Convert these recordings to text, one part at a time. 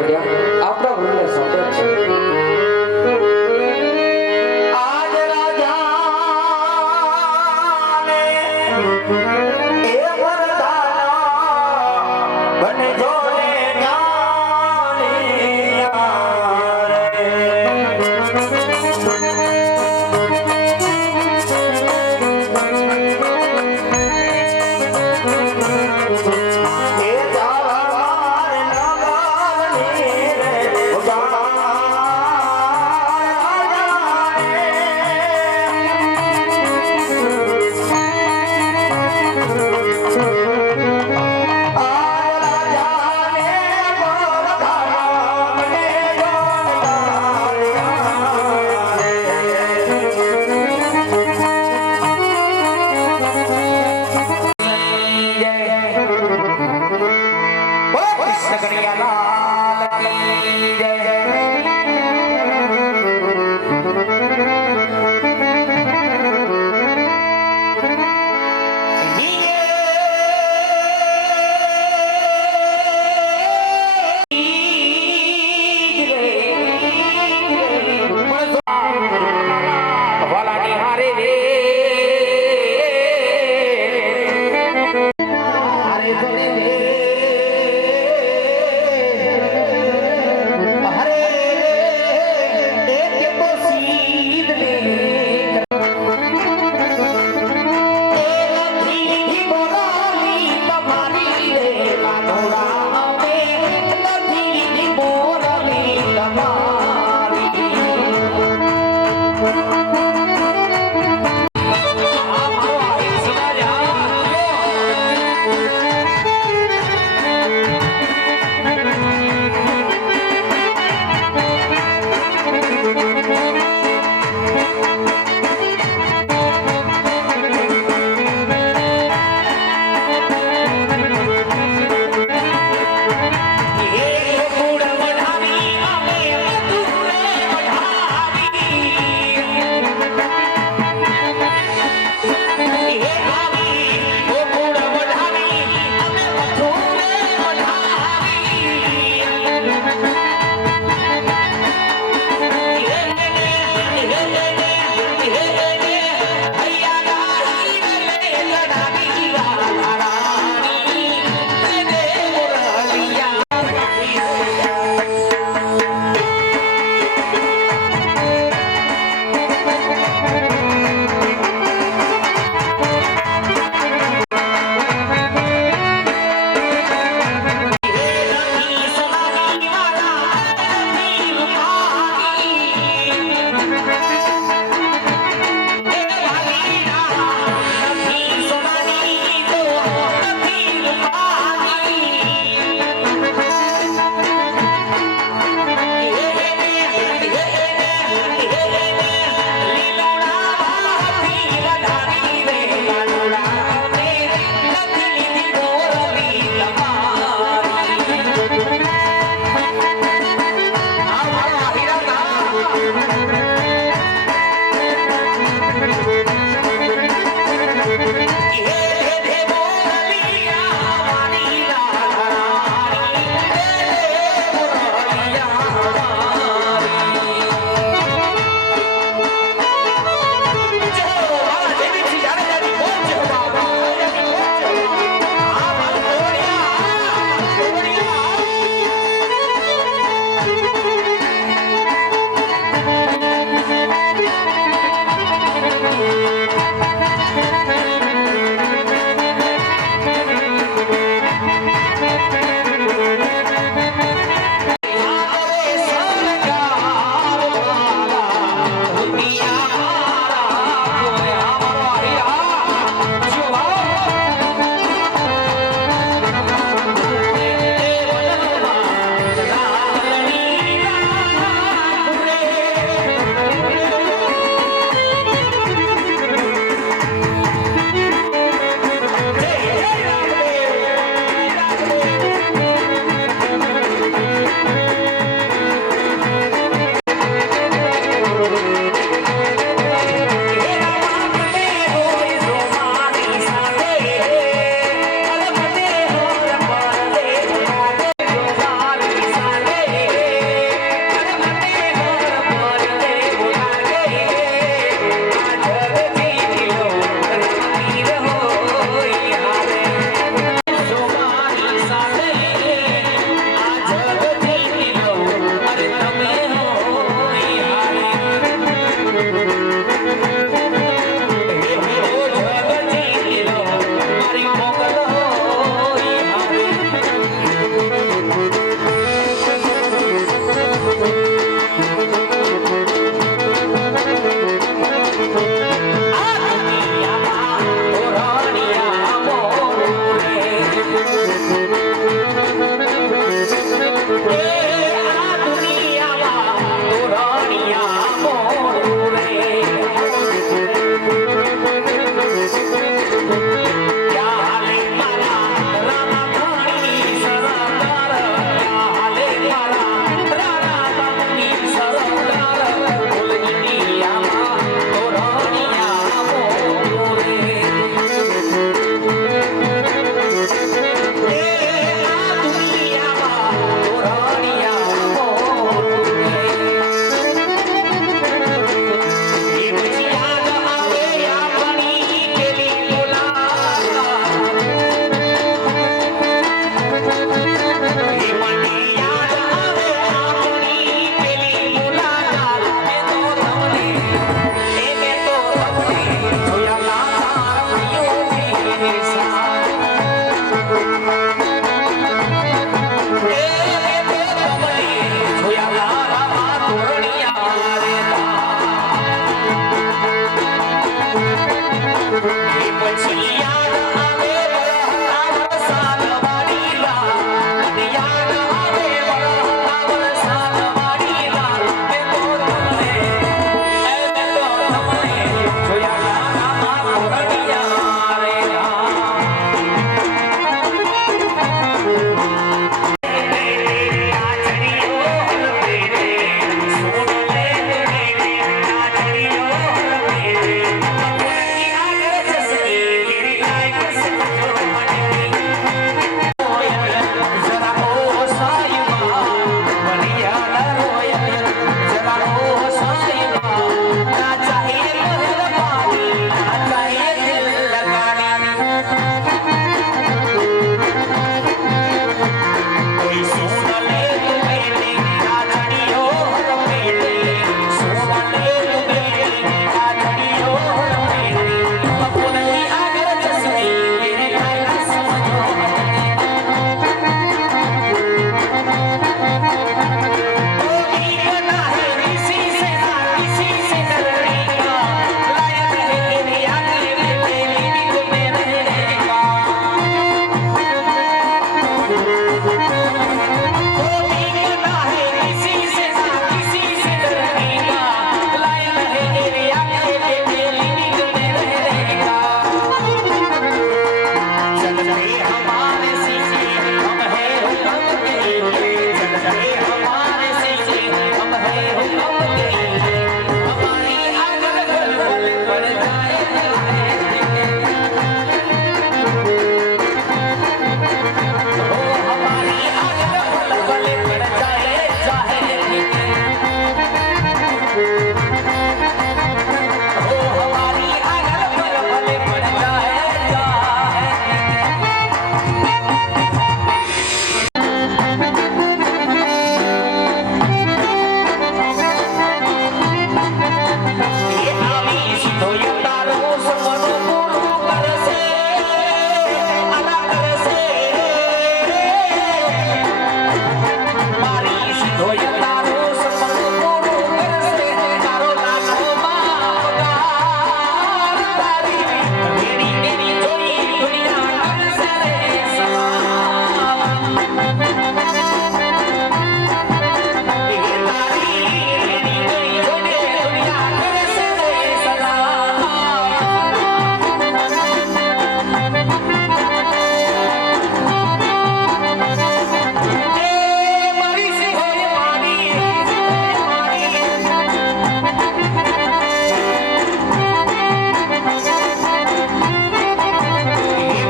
માંગડ્યા આપણા વૃંદને સોંપે છે. આજ રાજાને એ વરદાન બનજો ને જ્ઞાનિયા રે. હરે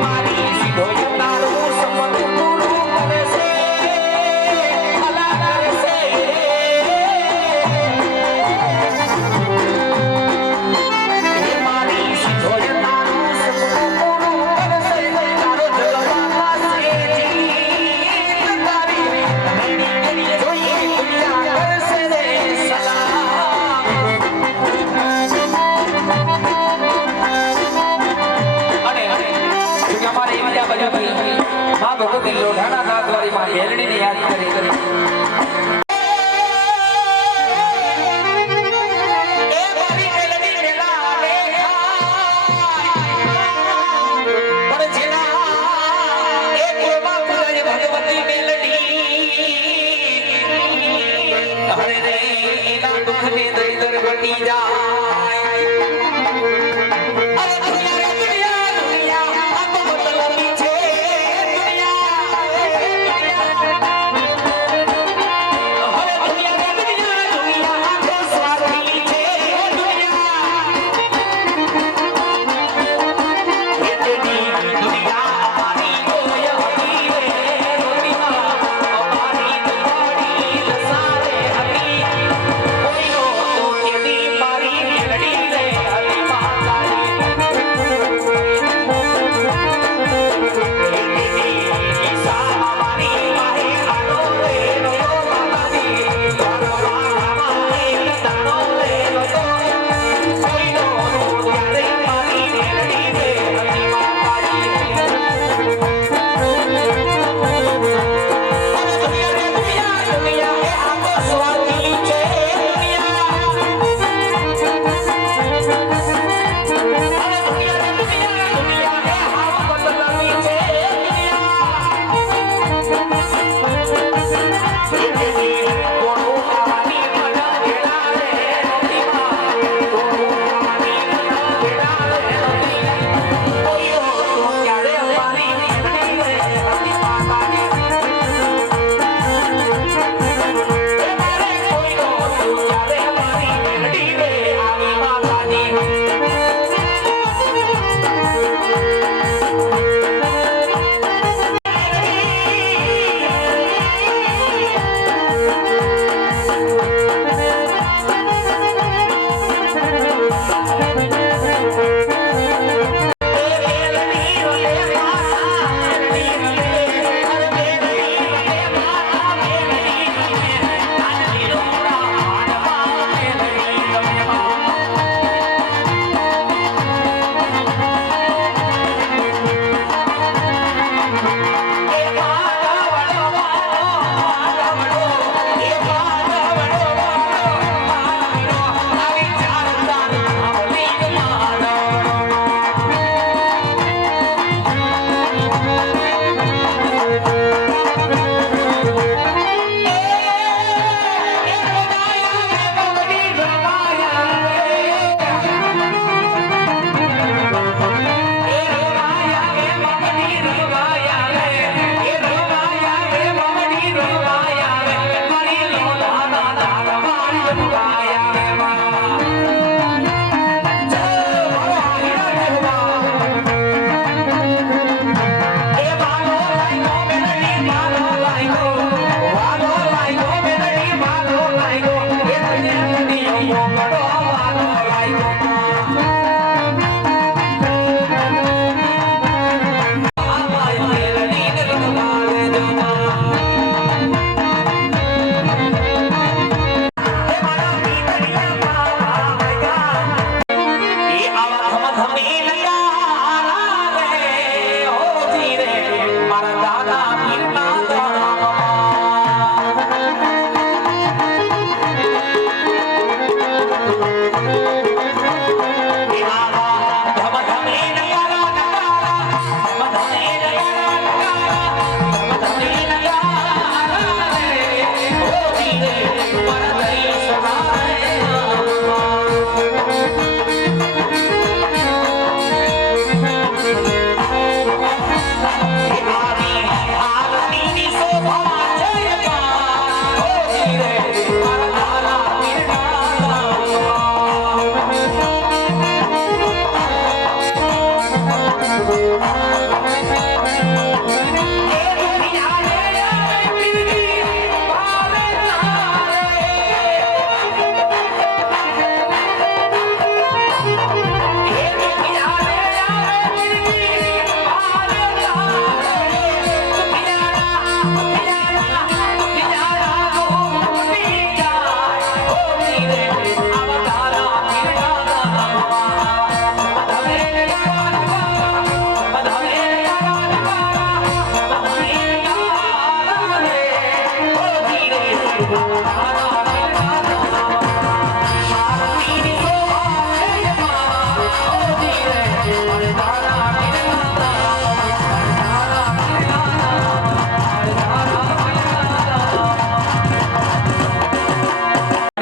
મારી સીધો તારું સમતું પૂરું કરે છે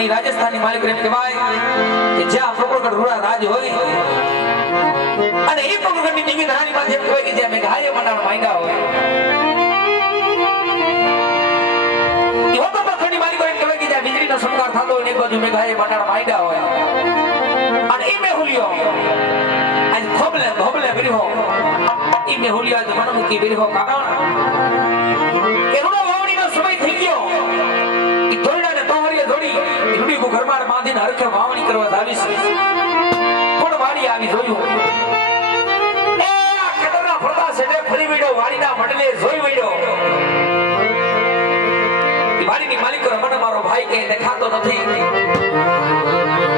રાજસ્થાની માલિક એમ કહેવાય કે જ્યાં પ્રભુગઢ રૂડા રાજ હોય અને એ પ્રભુગઢની દિવ્ય ધારાની માં જેમ કહેવાય કે જ્યાં મેઘાએ મનાણ માંગ્યા હોય એવા પ્રભુગઢની માલિક એમ કહેવાય કે જ્યાં વીજળીનો સંકાર થતો હોય ને એક બાજુ મેઘાએ મનાણ માંગ્યા હોય અને એ મેહુલિયો આજ ખોબલે ભોબલે બિરહો એ મેહુલિયો આજ મનમુખી બિરહો કારણ કે રૂડા વાવણીનો સમય થઈ ગયો ઘરમાં બાંધીને હરખે વાવણી કરવા આવી છે પણ વાડી આવી જોયું એ આ ખેતરના ફળતા સેટે ફરી વળ્યો વાડીના મંડલે જોઈ વળ્યો એ વાડીની માલિકો મને મારો ભાઈ કે દેખાતો નથી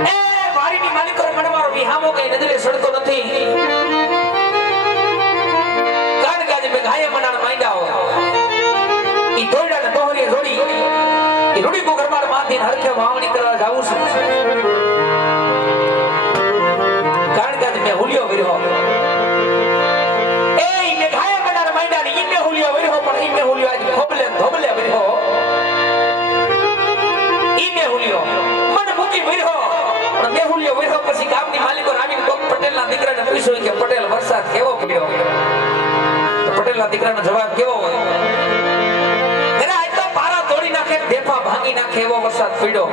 એ વાડીની માલિકો મને મારો વિહામો કે નજરે સડતો નથી કારણ કે આજે મેં ગાયે મનાણ માંગ્યા હોય ઈ દોરડા ને દોહરીએ જોડી એ રૂડી કો ઘરમાં બાંધીને હરખે વાવણી કરવા જાવું છું કારણ કે આજે મેં હુલિયો વર્યો એ મે ગાય મનાર માંડ્યા ને ઈ મે હુલિયો વર્યો પણ ઈ મે હુલિયો આજ ખોબલે ધોબલે વર્યો ઈ મે હુલિયો મને મૂકી વર્યો પણ મે હુલિયો વર્યો પછી ગામની માલિકો આવીને કોક પટેલના દીકરાને પૂછ્યું કે પટેલ વરસાદ કેવો પડ્યો તો પટેલના દીકરાનો જવાબ કેવો હોય દેફા ભાંગી નાખે એવો વરસાદ પડ્યો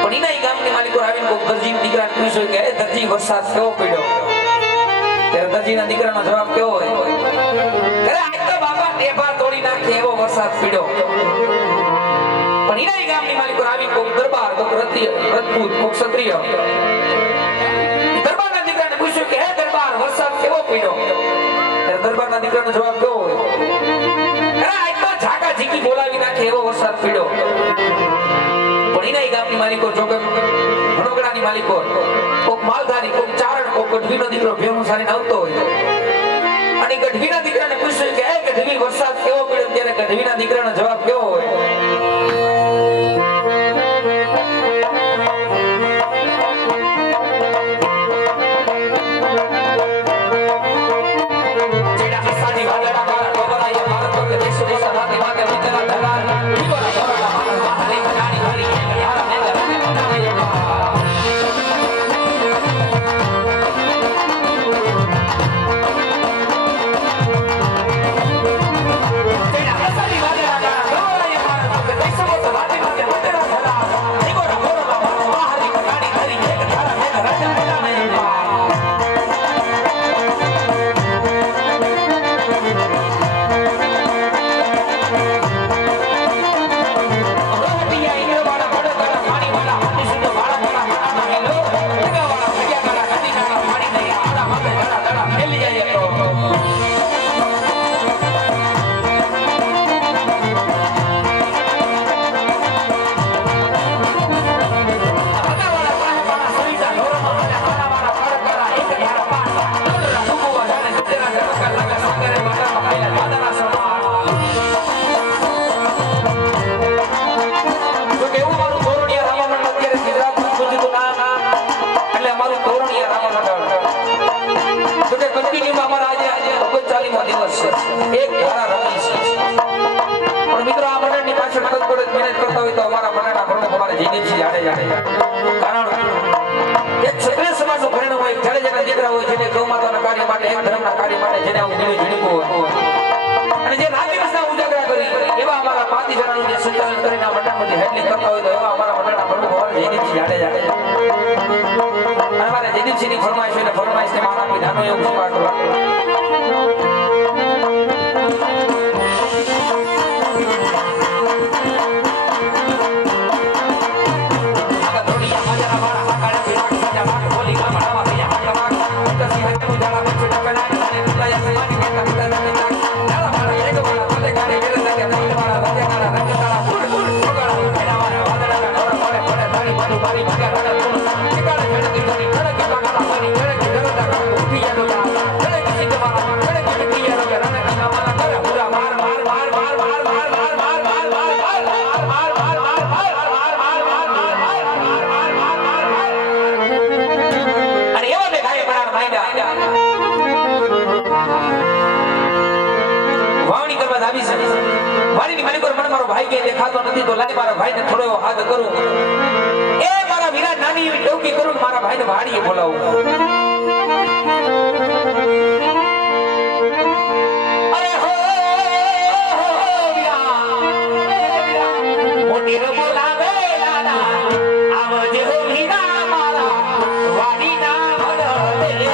પણ ઇનાઈ ગામની માલિકો આવીને કોઈ દરજીના દીકરાને પૂછ્યું કે દરજી વરસાદ કેવો પડ્યો ત્યારે દરજીના દીકરાનો જવાબ કેવો હોય અરે આજ તો બાપા દેફા તોડી નાખે એવો વરસાદ પડ્યો પણ ઇનાઈ ગામની માલિકો આવીને કોઈ દરબાર કોઈ રજપૂત કોઈ ક્ષત્રિય દરબારના દીકરાને પૂછ્યું કે હે દરબાર વરસાદ કેવો પડ્યો ત્યારે દરબારના દીકરાનો જવાબ કેવો હોય જીકી બોલાવી નાખે એવો વરસાદ પડ્યો પણ ઇનાઈ ગામની માલિકો જો કે ભણોગડાની માલિકો કોક માલધારી કોક ચારણ કોક ગઢવીનો દીકરો ભેહું સારીને આવતો હોય અને ગઢવીના દીકરાને પૂછ્યું કે હે ગઢવી વરસાદ કેવો પડ્યો ત્યારે ગઢવીના દીકરાનો જવાબ કેવો હોય આવી છે વાડીની માલિક મને મારો ભાઈ કે દેખાતો નથી તો લાય મારા ભાઈને થોડો એવો હાથ કરું એ મારા વીરા નાની એવી ડોકી કરું ને મારા ભાઈને વાડીએ બોલાવું અરે હો વીરા મોટી રે બોલાવે દાદા આવજે હો વીરા મારા વાડીના ભડલે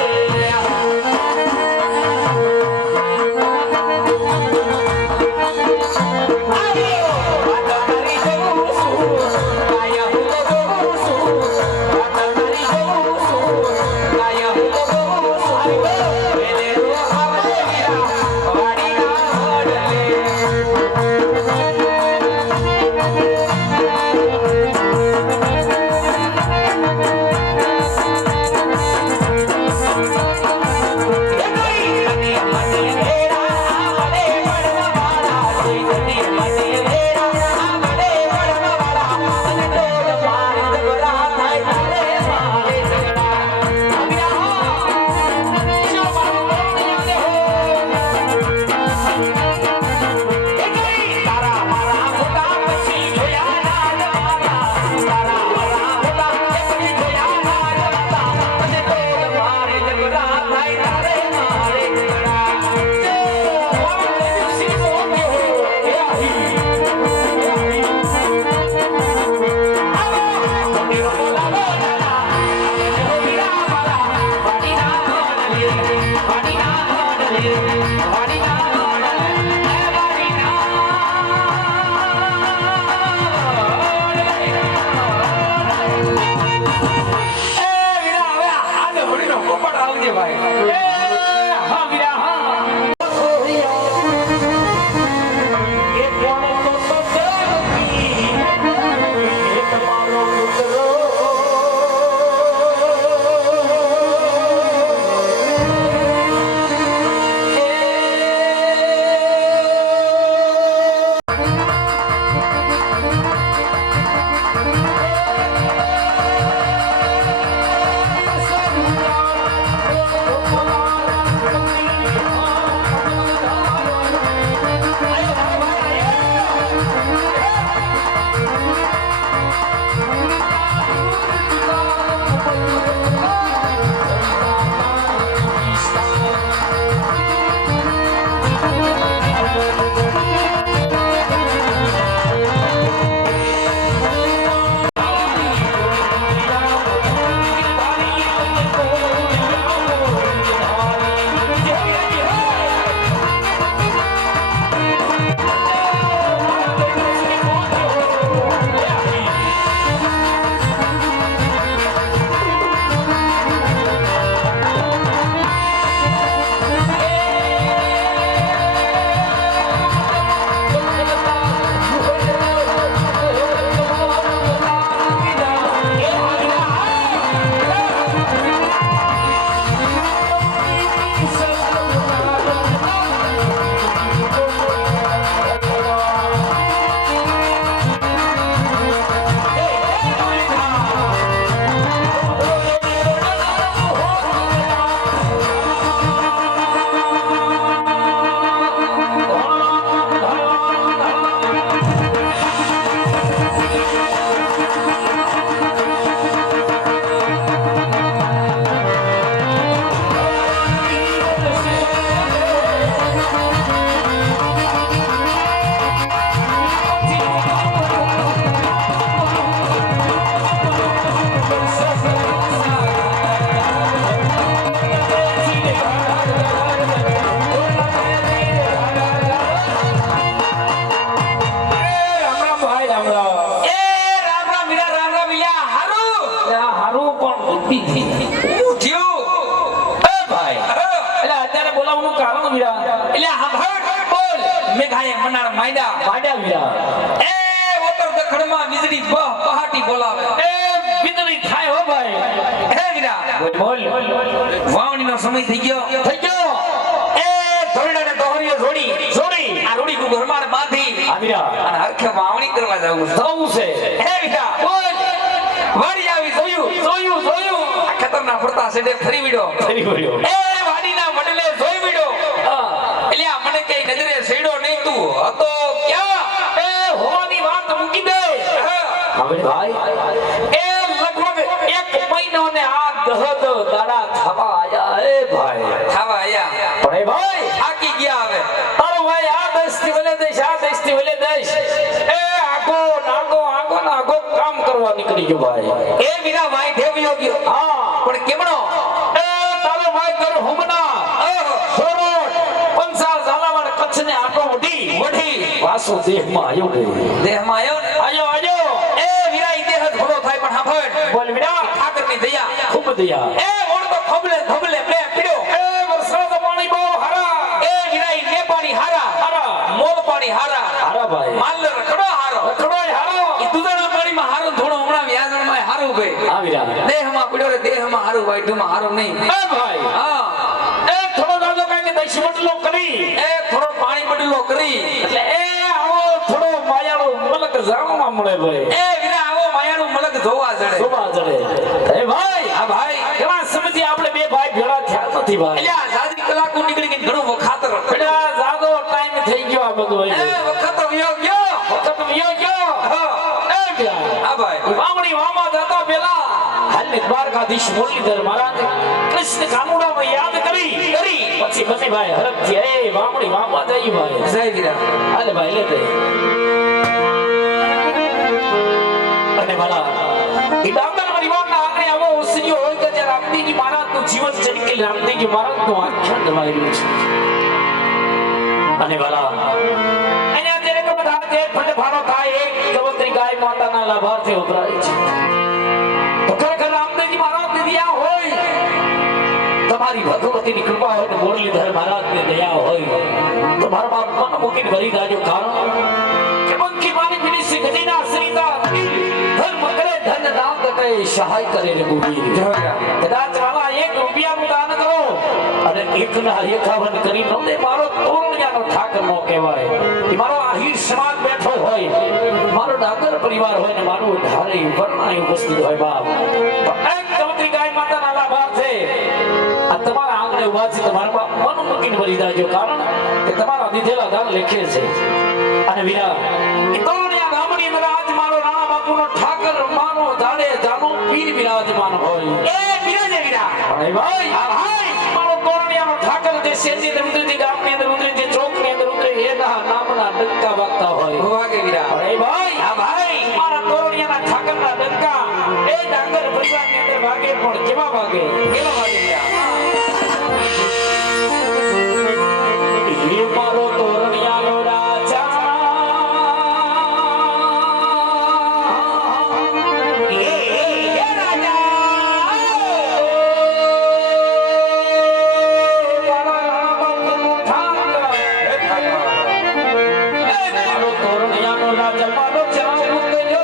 સમય થઈ ગયો એ ધોરડાને દોહરીઓ જોડી આ રૂડી કો ઘરમાળ બાંધી અને હરખે વાવણી કરવા જવું છે હે બેટા બોલ વાડી આવી જોયું આ ખતરનાક ફરતા સેડે ફરી વિડો એ વાડીના વડલે જોઈ વિડો એટલે આ મને કઈ નજરે સેડો નહીં તું હતો ક્યાં એ હોવાની વાત મૂકી દે હવે ભાઈ એ લગભગ 1 મહિનો ને આ 10 દાડા થવા આયા એ ભાઈ ખાવા આયા પણ એ ભાઈ થાકી ગયા હવે તારો ભાઈ આ દેશથી વલે દેશ આ દેશથી વલે દેશ એ આગો કામ કરવા નીકળી ગયો ભાઈ એ વીરા ભાઈ દેવ્યો ગયો હા પણ કેમણો એ તારો ભાઈ કર હુમના સોરોટ પંસાર ઝાલાવાડ કચ્છ ને આટો વઢી વાસો દેહમાં આવ્યો ગયો દેહમાં આયો એ વીરા ઈ દેહ થોડો થાય પણ સાંભળ બોલ વીરા ઠાકરની દયા ખૂબ દયા એ ઓળ તો ખબલે બે પીડ્યો એ વરસાદ પાણી બહુ હારા એ વીરા ઈ ને પાણી હારા મોલ પાણી હારા ભાઈ માલ રખડો હારો હારો ઈ દુધાણા પાણીમાં હારું થોડો હમણાં વ્યાજણમાં હારું ભાઈ આ વીરા દેહમાં પીડ્યો રે દેહમાં હારું ભાઈ ઢુમાં હારું નહીં એ ભાઈ હા એ થોડો દાદો કાંઈ દહીં બટલો કરી એ થોડો પાણી બદલો કરી એટલે એ આવો થોડો માયાળો મલક જાણવા મળે ભાઈ એ વીરા આવો માયાનું મલક ધોવા જડે શોભા ચડે એ ભાઈ હા ભાઈ એવા સમજી આપણે બે ભાઈ ભેળા થયા નથી ભાઈ અલ્યા જાદી કલાકો નીકળી ગઈ ઘણું વખાતર બેટા જાદો ટાઈમ થઈ ગયો આ બધું એ વખત વિયો ગયો વખત વિયો ગયો હા. એ ગયા હા ભાઈ વામણી વામા જતા પેલા હાલની દ્વારકાધીશ મુરલીધર મહારાજ કૃષ્ણ કાનુડામાં યાદ કરી પછી બને ભાઈ હરખથી એ વામણી વામા જઈ ભાઈ જય વીરા હાલે ભાઈ લે તે અને ભલા એ ડાંગર પરિવારના આંગણે આવો ઉસર્યો હોય કે જ્યારે રામદેવજી મહારાજનું જીવન ચડકેલ રામદેવજી મહારાજનું આખ્યાન દવાયેલું છે અને ભલા અહીંયા જ્યારે કે બધા જે ફંડફાળો થાય એક ગવત્રી ગાય માતાના લાભાર્થી વપરાય છે તો ખરેખર રામદેવજી મહારાજની દયા હોય તમારી ભગવતીની કૃપા હોય તો મુરલીધર મહારાજની દયા હોય તો મારા બાપ મન મૂકીને ભરી જાજો કારણ કે બંકી માની પીડી શ્રી ગજીના શ્રીતા ધર્મ કરે ધન ના ઘટે સહાય કરે રે બુડી કદાચ વાલા 1 રૂપિયાનું દાન કરો અને 151 કરી ન દે મારો તોરણિયાનો ઠાકર નો કહેવાય એ મારો આહીર સમાજ બેઠો હોય મારો ડાંગર પરિવાર હોય ને મારું ધારે વર્ણાય ઉપસ્થિત હોય બાપ તો એક ગવત્રી ગાય માતાના લાભાર છે આ તમારા આંગણે ઉભા છે તમારા બાપ મન મૂકીને ભરી જાજો કારણ કે તમારા દીધેલા દાન લેખે છે અને વીરા એ તોરણિયા ગામની અંદર આજ મારો રાણા બાપુનો ઠાકર માનો ધાડે જાનો પીર વિરાજમાન હોય એ વીરા વીરા અરે ભાઈ હા ભાઈ મારો તોરણિયાનો ઠાકર જે શેતી દરુદ્રજી ગામની અંદર ઉતરે જે ચોકની અંદર ઉતરે એના નામના ડંકા વાગતા હોય વાગે વીરા અરે ભાઈ હા ભાઈ મારા તોરણિયાના ઠાકરના ડંકા એ ડાંગર પરિવારની અંદર વાગે પણ કેવા વાગે વીરા એ મારો તોરણિયાનો રાજા એ રાજા મારો તોરણિયાનો રાજા મારો ચામુંડ જો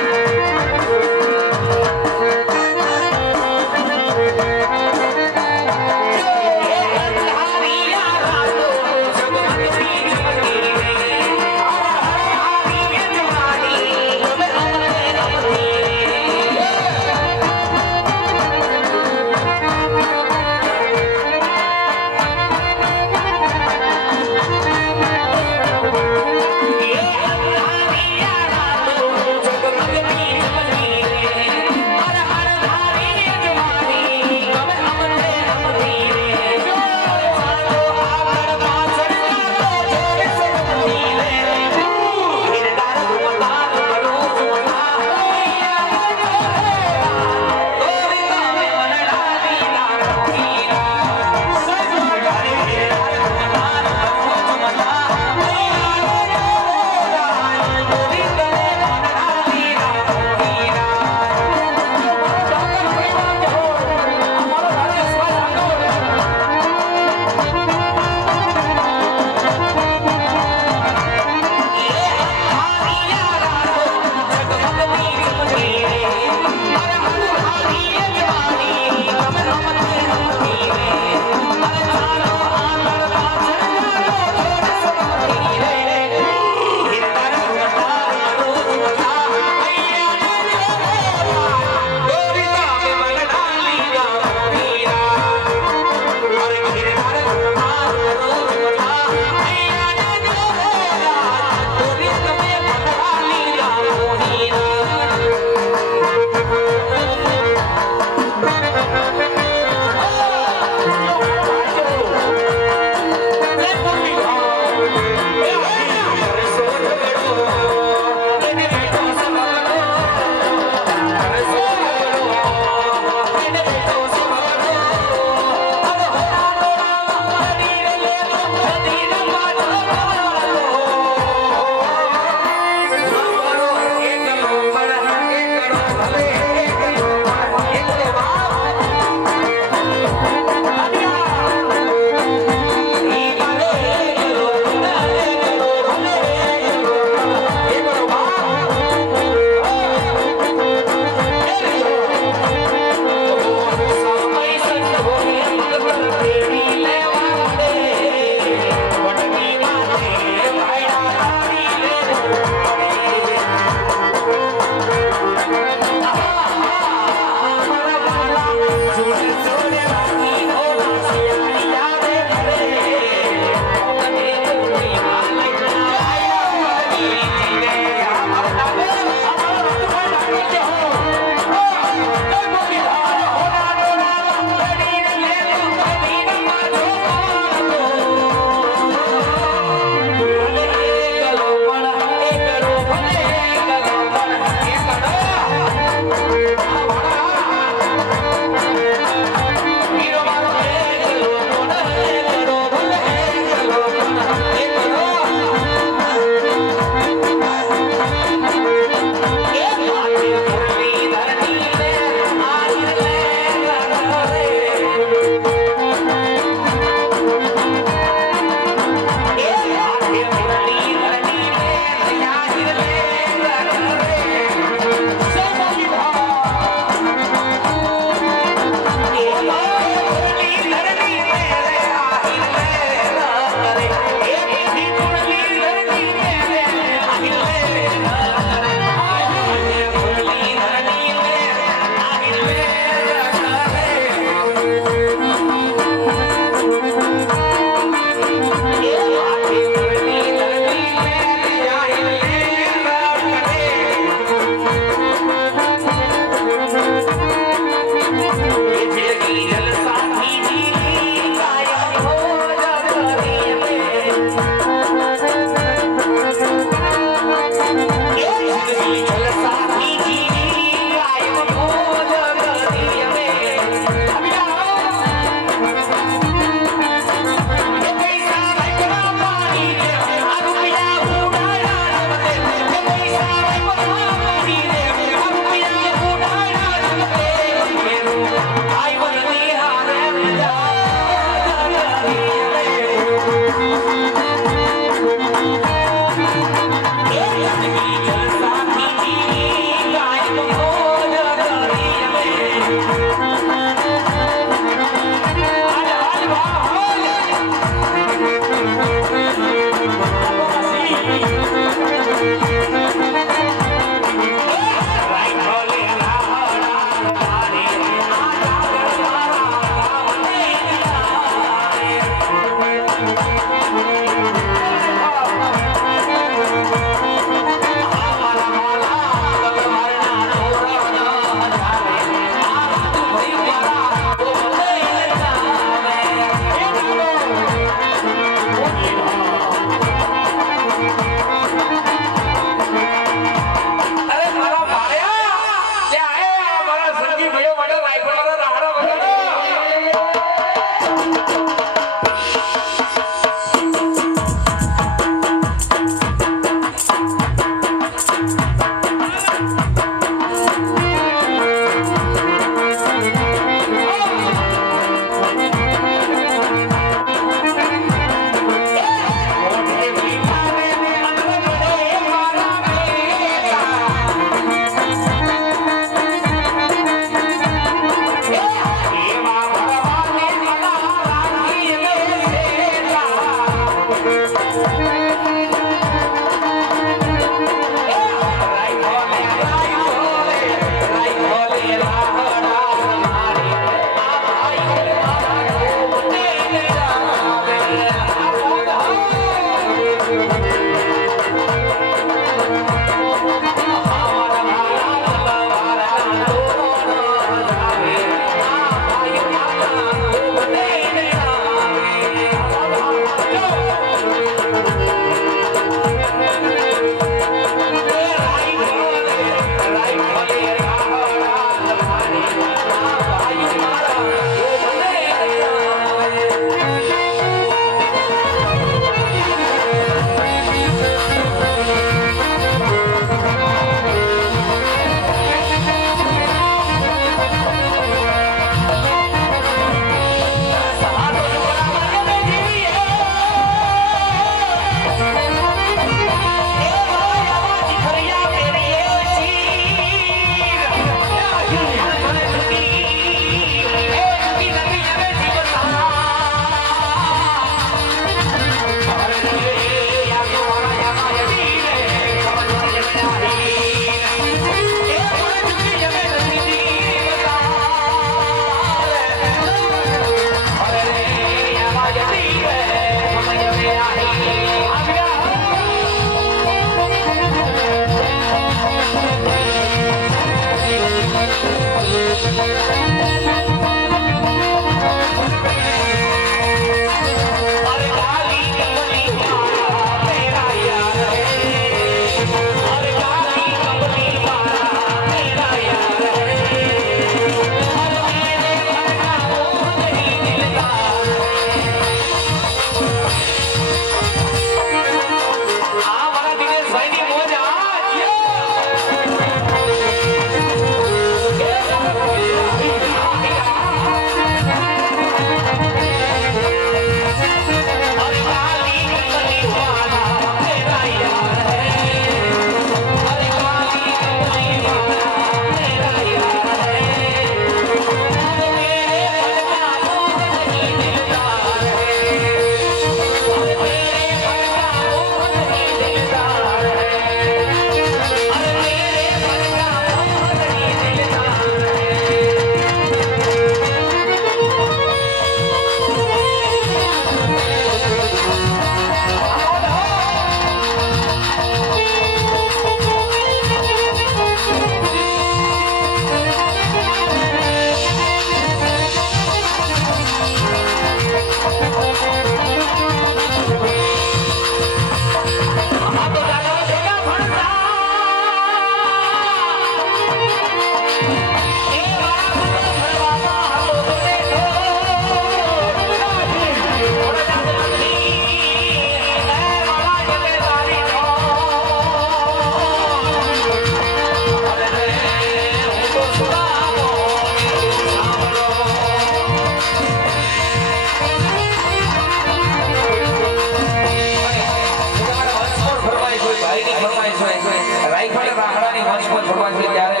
રાઈફલ રાહડાની વંશમાં છોડવા છે ત્યારે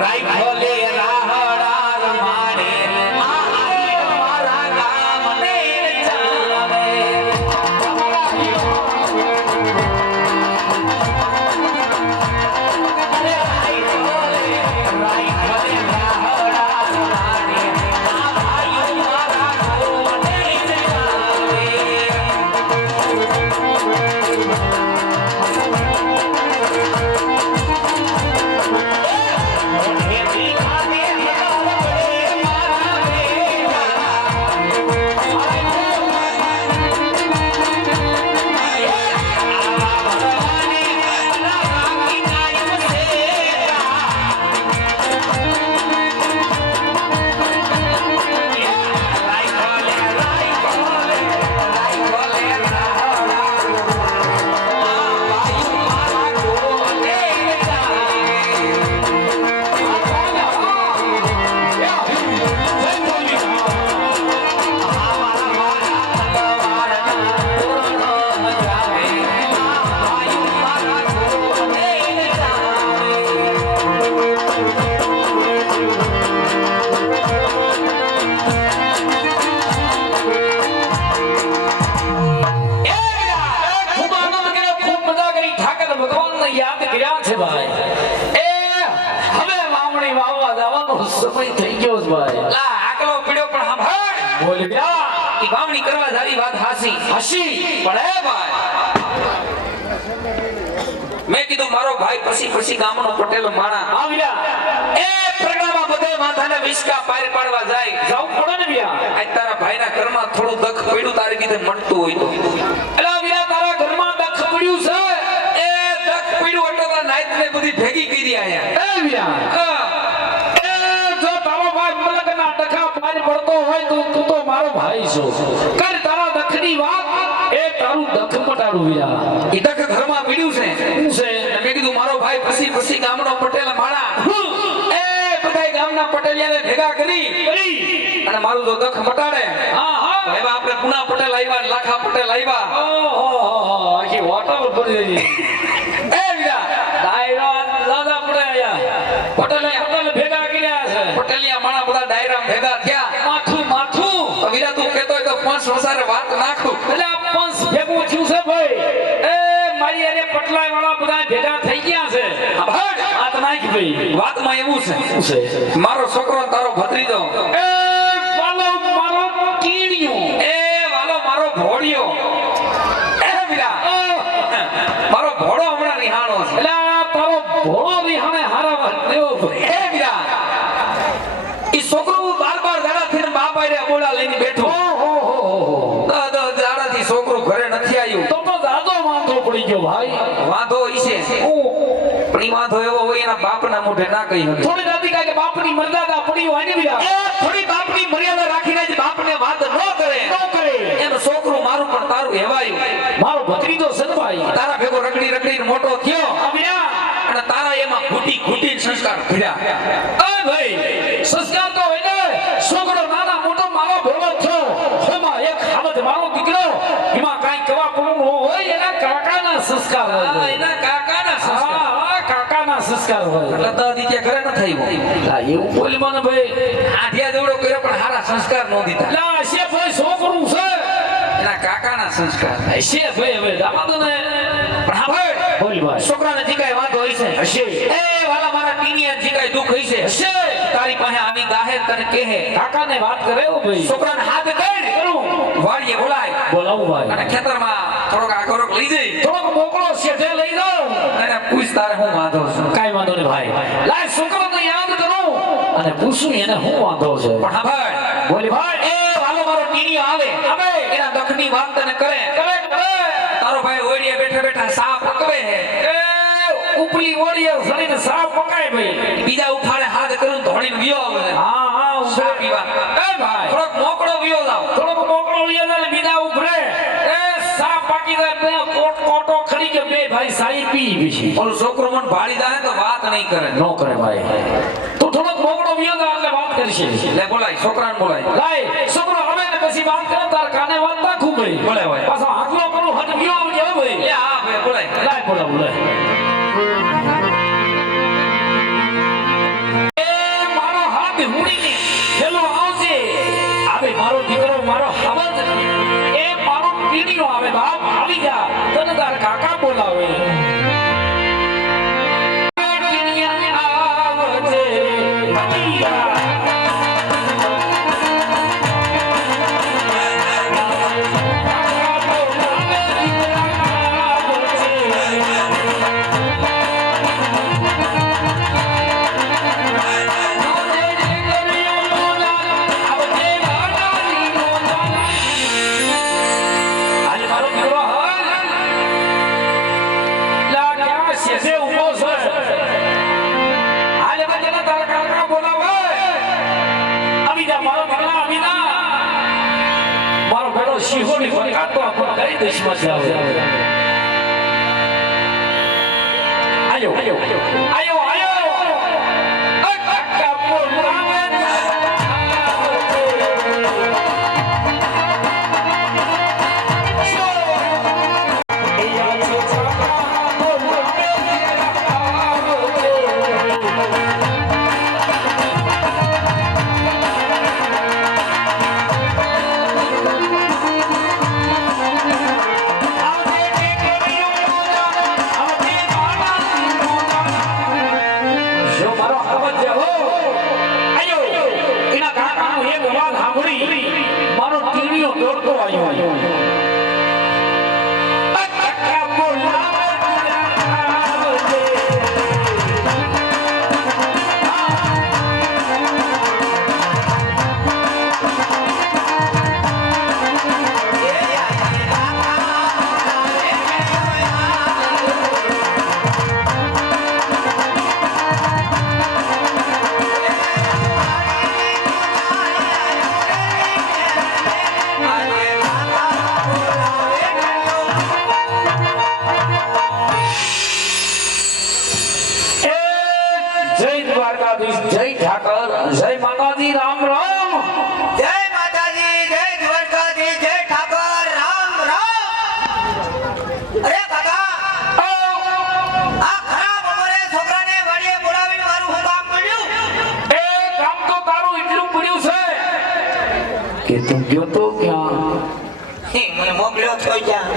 રાઈફલે રાહડા રમાડે મારા ગામને ચાલે સમય થઈ ગયો છે ભાઈ. લા આગલો પીડ્યો પણ સાંભળ બોલ્યા ઈ વાવણી કરવા જાવી વાત હાસી હસી પણ હે ભાઈ મેં કીધું મારો ભાઈ પછી ગામનો પટેલ માણા આવ્યા એ પ્રગટામાં બધે માથાને વિસ્કા પાર પાડવા જાય જાવ પડે ને વ્યા. આજ તારા ભાઈના ઘરમાં થોડું દખ પડ્યું તારી લીધે મટતું હોય તો એલા વ્યા તારા ઘરમાં દખ પડ્યું છે. એ દખ પડ્યું એટલે તો નાઈટને બધી ભેગી કરી આયા એ વ્યા હા જો તારો ભાઈ મલકના ડખા પાર પડતો હોય તો તું તો મારો ભાઈ છો. કર તારા દખની વાત એ તારું દખ મટાડું વ્યા. ઈ દખ ઘરમાં પડ્યું છે શું છે? મેં કીધું મારો ભાઈ પછી ગામનો પટેલ માણા એ બધાય ગામના પટેલિયાને ભેગા કરી અને મારું જો દખ મટાડે હા હા હવે આપણે પુના પટેલ આવ્યા લાખા પટેલ આવ્યા ઓહો આખી હોટલ પડી ગઈ. એ વીરા દાયરા દાદા પડે આયા પટેલ પટેલ ભેગા કર્યા છે. પટેલિયા માણા બધા ડાયરા ભેગા થયા માથું માથું તો વીરા તું કહેતો હોય તો પાંચ વસારે વાત નાખું એટલે આ પંસ ભેગું થયું છે ભાઈ. એ મારી અરે પટલાય વાળા બધા ભેગા થઈ ગયા છે. ભાઈ વાત નાખ ભાઈ. વાતમાં એવું છે શું છે? મારો છોકરો ને તારો ભત્રીજો એ વાલો મારો કીડિયો. એ વાલો મારો ભોળિયો એ વીરા મારો ભોળો હમણાં નિહાળો છે એટલે આ તારો ભોળો રિહાણે હારા વાત દેવો ભાઈ. એ વીરા ઈ છોકરો બાર દાડા થઈને બાપ આરે અબોલા લઈને બેઠો ઓહો દાડાથી છોકરો ઘરે નથી આવ્યું તો દાદો વાંધો પડી ગયો ભાઈ. વાંધો ઈ છે પણ ઈ વાંધો એવો હોય એના બાપના મોઢે ના કહી શકે થોડી રાતી કાંઈ કે બાપની મર્યાદા પડી હોય ને બીજા એ થોડી બાપની મર્યાદા રાખીને જ બાપને વાત ન કરે ન કરે. એનું છોકરું મારું પણ તારું હેવાયું મારો ભત્રીજો છે ને ભાઈ. તારા ભેગો રગડીને મોટો થયો આવ્યા અને તારા એમાં ઘૂટી સંસ્કાર ભર્યા એ ભાઈ સંસ્કાર તો હોય ને. છોકરો નાના મોટો મારો ભેગો થયો એમાં એક હાલત મારો દીકરો એમાં કાંઈ કવા પૂરું હોય એના કાકાના સંસ્કાર હોય આ ભાઈ. એના કાકાના સંસ્કાર હા કાકાના સંસ્કાર હોય. એટલે તો દીકરા ઘરે ન થઈ લા, એવું બોલી મને ભાઈ. આધ્યા દેવડો કર્યો પણ હારા સંસ્કાર ન દીધા લા, છે ભાઈ છોકરું છે એના કાકાના સંસ્કાર છે ભાઈ. હવે દામાદોને પણ હા ભાઈ બોલ ભાઈ. છોકરાને જે કાંઈ વાંધો હોય છે હશે એ વાલા મારા ટીનિયા જે કાંઈ દુઃખ હોય છે હશે. તારી પાસે આવી ગાહે તને કહે કાકાને વાત કરે હો ભાઈ. છોકરાને હાથ કર કરું વાડીએ બોલાય બોલાવું ભાઈ. અને ખેતરમાં થોડોક આખોરોક લઈ જઈ થોડોક મોકળો શેઠે લઈ જાઓ. અને પૂછ તારે હું વાંધો છે કાંઈ વાંધો નહીં ભાઈ. લાય છોકરાને યાદ કરું અને પૂછું એને શું વાંધો છે. પણ હા ભાઈ બોલી ભાઈ. એ વાલો મારો ટીનિયો આવે આવે. એના દખની વાત તને કરે કરે કરે. તારો ભાઈ ઓળીએ બેઠા સા પકવે હે એ ઉપલી ઓળીએ સડીને સાફ પકાય ભાઈ. બીજા ઉફાળે હાથ કરું ધોળીને વિયો આવે હા હા સા ઉભરે. પીવા એ ભાઈ થોડોક મોકળો વિયો જાવ થોડોક મોકળો વિયો જાય બીજા ઉભરે. એ સાફ પાકી જાય બે કોટો ખરી કે બે ભાઈ સાઈ પી પછી ઓલું છોકરો મન ભાળી જાય તો વાત નહીં કરે નો કરે ભાઈ. તું થોડોક મોકળો વિયો જાય એટલે વાત કરશે. લે બોલાય છોકરાને બોલાય લાય છોકરો આવે ને પછી વાત કરે તાર કાને વાત નાખું ભાઈ. બોલાય ભાઈ. પાછો હાથલો કરું હટ વિયો આવજે હો ભાઈ. એ હા ભાઈ બોલાય લાય બોલાવું લે એ મારો હાથ હુડીને પેલો આવજે આવે મારો દીકરો મારો હવજ એ મારો પીડીઓ આવે બાપ આવી જા તને તાર કાકા બોલાવે શિહોની ફરકાત તો આપણો કઈ દેશમાં છે આયો આયો આયો આયો કાકા બોલાવે મારો ટીવીઓ દોડતો આવ્યો જય ઠાકર જય માતાજી રામ રામ જય માતાજી જય દ્વારકાધીશ જય ઠાકર રામ રામ અરે કાકા આ ખરાબ અમારે છોકરાને વાડીએ બોલાવીને મારું હું કામ કર્યું એ કામ તો તારું એટલું પડ્યું છે કે તું ગયો તો ક્યાં મને મોકલ્યો છો ક્યાં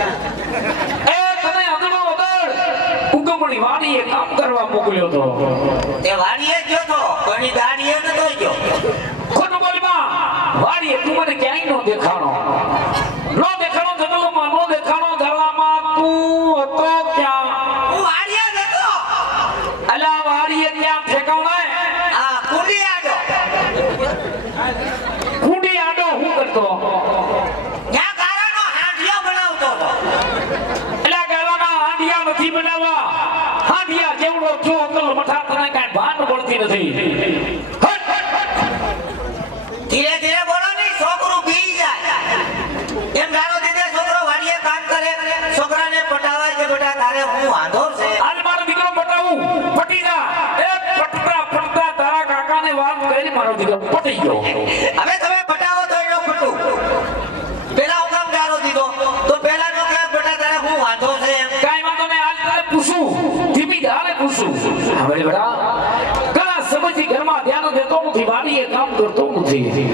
એ તને અદળો અદળ ઉગમણી વાડીએ કામ કરવા મોકલ્યો તો તે વાડીએ જ ગયો તો કોની ગાડીએ નતો ગયો ખોટું બોલ માં વાડીએ તું મને ક્યાંય નો દેખાણો જંગલોમાં નો દેખાણો ધરવામાં તું હતો ક્યાં હું વાડીએ જ હતો અલા વાડીએ ક્યાં ઠેકાણે આ કુંડી આડો કુંડી આડો હું કરતો ત્યાં ગારાનો હાંડિયો બનાવતો હતો એલા ગાળાના હાંડિયા નથી બનાવવા હાંડિયા જેવડો જો અકલ મઠા તને કાંઈ ભાન પડતી નથી ધીરે ધીરે બોલો ને છોકરું બી જાય એમ ગાળો દીધે છોકરો વાડીએ કામ કરે છોકરાને પટાવાય કે બેટા તારે હું વાંધો છે હાલ મારો દીકરો પટાવું પટી જા એ પટતા પટતા તારા કાકાને વાત કરી મારો દીકરો પટી ગયો હવે તમે પટાવો તો એનો પટું પેલા હું કામ ગાળો દીધો તો પેલા નો કે બેટા તારે હું વાંધો છે એમ કાઈ વાંધો નહીં હાલ તારે પૂછું ધીમી ધારે પૂછું હવે બેટા ઘણા સમયથી ઘરમાં ધ્યાન દેતો નથી વાડીએ કામ કરતો નથી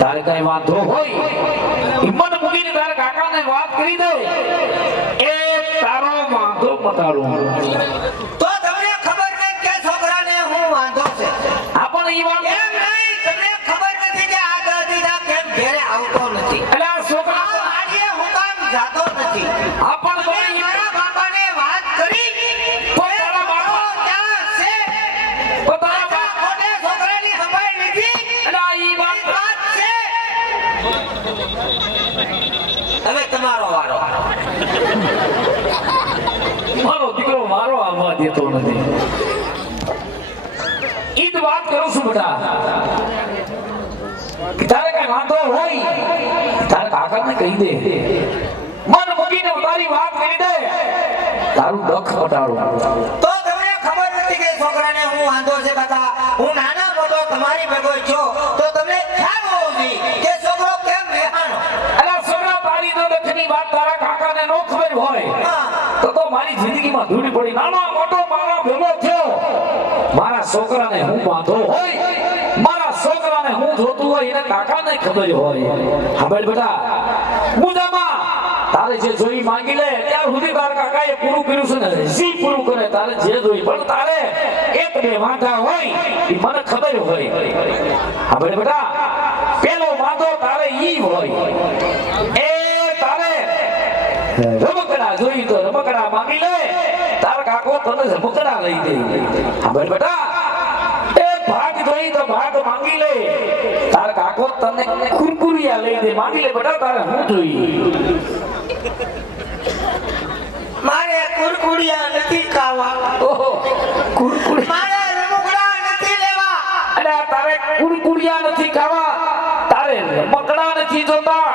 તારે કઈ વાંધો હોય હિંમત મૂકીને તારા કાકાને વાત કરી દે એ તારો વાંધો મટાડું તો તમને ખબર નથી કે છોકરાને હું વાંધો છે આપણ ઈ વાત એમ નહીં તમને ખબર નથી કે આ દાદીના કેમ ઘરે આવતો નથી એટલે આ છોકરા આ વાડીએ હું કામ જાતો નથી આપણ તો તમે મારા બાપાને વાત કરી તારા બાપા ક્યાં છે તારા બાપા કોને છોકરાની ખબર નથી એટલે ઈ વાત વાત છે હવે તમારો વારો મારો દીકરો મારો આવવા દેતો નથી ઈ જ વાત કરું છું બેટા તારે કઈ વાંધો હોય તારા કાકાને કહી દે મન મૂકીને તારી વાત કહી દે તારું દખ મટાડું તો તમને ખબર નથી કે છોકરાને હું વાંધો છે કાકા હું નાના મોટો તમારી ભેગો છો તો તમને ખ્યાલ હોવો જોઈએ કે છોકરો કેમ રહેવાનો અલા છોકરા તારી દખની વાત તારા કાકાને નો ખબર હોય હા તો મારી જિંદગીમાં ધૂળ પડી નાનો મોટો મારા ભેગો થયો મારા છોકરાને હું બાંધો હોય મારા છોકરાને હું જોતું હોય એને કાકાને ખબર હોય હા બેટા મુદામાં તારે જે જોઈ માંગી લે ત્યાર સુધી તારા કાકાએ પૂરું કર્યું છે ને જી પૂરું કરે તારે જે જોઈ પણ તારે એક બે વાંધા હોય એ મને ખબર હોય હા બેટા પેલો વાંધો તારે ઈ હોય એ તારે રમકડા જોઈ તો રમકડા માંગી લે તારા કાકો તને રમકડા લઈ દે હા બેટા એ ભાગ જોઈ તો ભાગ માંગી લે તારા કાકો તને કુરકુરિયા લઈ દે માંગી લે બેટા તારે હું જોઈ મારે કુરકુડિયા નથી ખાવા ઓહો કુરકુરી મારે રમકડા નથી લેવા અરે તારે કુરકુરિયા નથી ખાવા તારે રમકડા નથી જોતા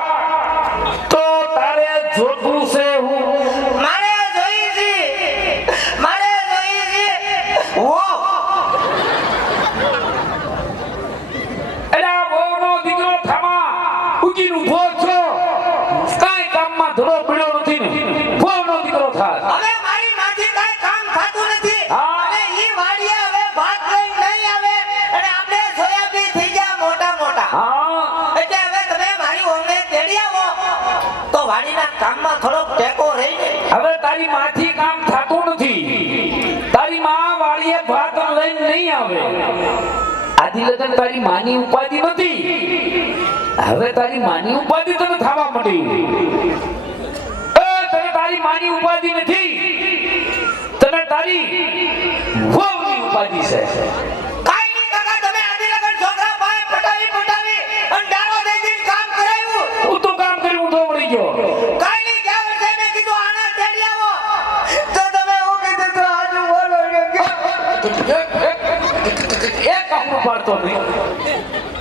તો તારે જોતું છે હું મારે જોઈ છે ઓ અરે આ વહુનો દીકરો થામા ઉગીનું ભોગ છો કાંઈ કામમાં ધડો પીડ્યો નથી ને વહુનો દીકરો થાત હવે મારી માથી કાંઈ કામ થતું નથી હા. અને ઈ વાડીએ હવે ભાત લઈને નહીં આવે અને આપણે સોયાબીન થઈ ગયા મોટા મોટા હા એટલે હવે તમે મારી ઓમને તેડી આવો તો વાડીના કામમાં થોડોક ટેકો રહીને હવે તારી માથી કામ થતું નથી તારી માં વાળીએ ભાત લઈને નહીં આવે આદિ લગન તારી માની ઉપાધિ નથી હવે તારી માની ઉપાધિ તને થવા મળી તને તારી માની ઉપાધિ નથી તને તારી વહુની ઉપાધિ છે કાઈ નહીં કાકા તમે આદિ લગન છોકરા પાસે પટાવી અને ડાળો દઈ દઈને કામ કરાવ્યું હું તો કામ કરી ઊંધો પડી ગયો કાઈ નહીં ગયા વર્ષે મેં કીધું આને તેડી આવો તો તમે હું કીધું તો આજુ બોલો એક કામ પાડતો નહીં